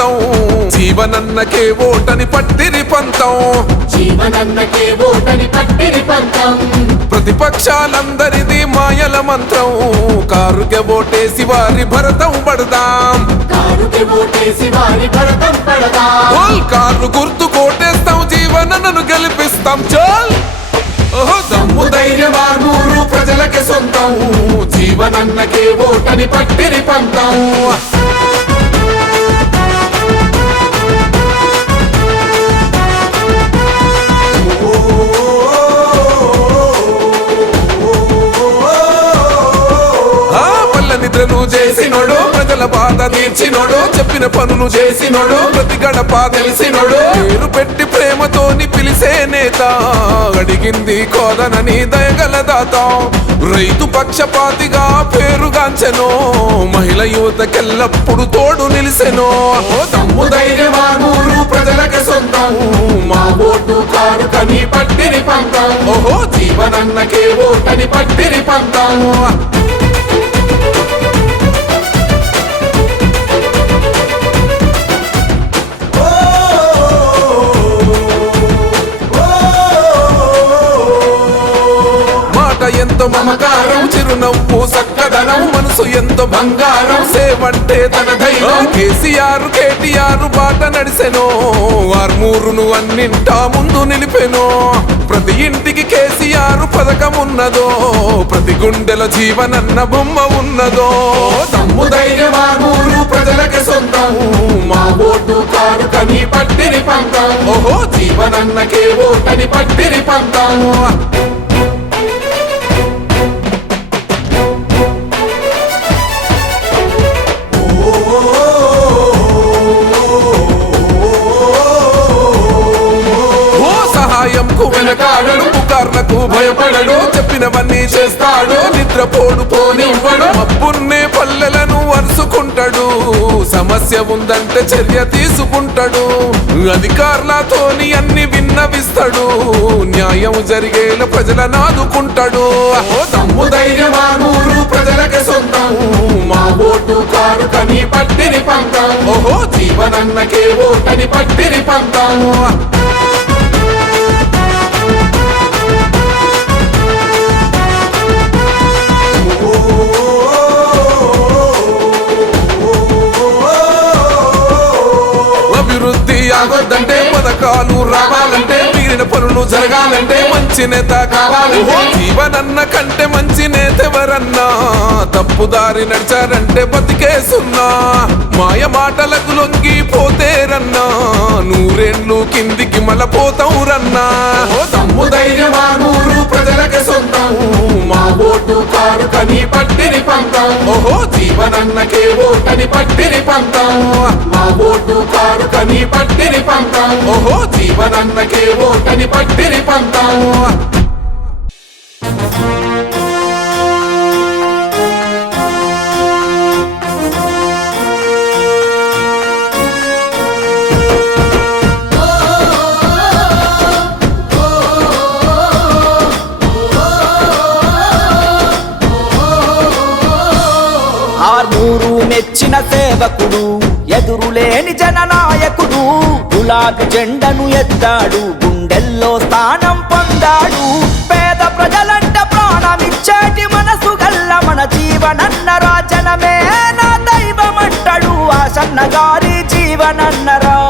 సొంతం జీవనన్నకే ఓటని పట్టిరి పంతం. జీవనన్నకే ఓటని పట్టిరి పంతం. ప్రతిపక్షాలందరిది మాయల మంత్రం. కారుకే ఓటేసి వారి భరతం పడదాం. కారుకి ఓటేసి వారి భరతం పడదా. కారు గుర్తు కోటేస్తాం జీవనన్నను గెలిపిస్తాం. చల్! ఓహో దమ్ము ధైర్యం ఆర్మూరు ప్రజలకే సొంతం. జీవనన్నకే ఓటని పట్టిరి పంతం. పల్ల చేసినోడు ప్రజల బాధ తీర్చినోడు చెప్పిన పనులు చేసినోడు ప్రతి గడప తెలిసినోడు. పేరు పెట్టి ప్రేమతోని పిలిసే నేత అడిగింది కోదనని దయగల దాత. రైతు పక్షపాతిగా పేరుగాంచెను మహిళ యువతకెల్లప్పుడు తోడు నిలిసెను ఓ దమ్ము ధైర్యమానూరు ప్రజలకి సొంతం. మా ఓటు కారు కని ఓహో జీవనన్నకే ఓటని పట్టిని పంతాము ఎంతో మమకారం చిరునవ్వు సక్కదనం మనసు ఎంతో బంగారం. సేవంటే తన ధైర్యం. కేసీఆర్ కేటీఆర్ బాట నడిసెను ఆర్మూరును అన్నింటా ముందు నిలిపెను. ప్రతి ఇంటికి కేసీఆర్ పథకం ఉన్నదో ప్రతి గుండెల జీవనన్న బొమ్మ ఉన్నదో. తమ్ము ధైర్యం ఆర్మూరు ప్రజలకి సొంతం. మా ఓటు కారు కని పట్టిరి పంతం. ఓహో జీవనన్నకే ఓటని పట్టిరి పంతం. పుకార్లకు భయపడడు చెప్పినవన్నీ చేస్తాడు. నిద్రపోడు పోనివ్వడు మబ్బున్నే పల్లెలను వరుసుకుంటాడు సమస్య ఉందంటే చర్య తీసుకుంటాడు. అధికారులతోని అన్ని విన్నవిస్తాడు. న్యాయం జరిగేలా ప్రజలను ఆదుకుంటాడు తమ్ము ధైర్యమానూరు ప్రజలకి సొంతం. మా ఓటు కారు కని పట్టిని పంతాం. ఓహో జీవనన్నకే ఓటని పట్టిని పంతాము మిగిలిన పనులు జరగాలంటే మంచి నేత కావాలంటే జీవనన్న కంటే మంచి నేత ఎవరన్నా? తప్పుదారి నడిచారంటే బతికేసున్నా. మాయ మాటలకు లొంగిపోతేరన్నా నూరేండ్లు కిందికి మల పోతావురన్నా. ఓటని పట్టిని పట్టిరి పంతం. ఓహో జీవనన్నకే ఓటని పట్టిని పంతం. మా ఓటు కారు కని పట్టిరి పంతం. ఓహో జీవనన్నకే ఓటని పట్టిని పంతం. మెచ్చిన సేవకుడు ఎదురులేని జననాయకుడు గులాబీ జెండను ఎత్తాడు గుండెల్లో స్థానం పొందాడు. పేద ప్రజలంట ప్రాణమిచ్చేటి మనసు గల్ల మన జీవనన్న రాజనమే నా దైవమంటాడు. ఆ సన్నగారి జీవనన్న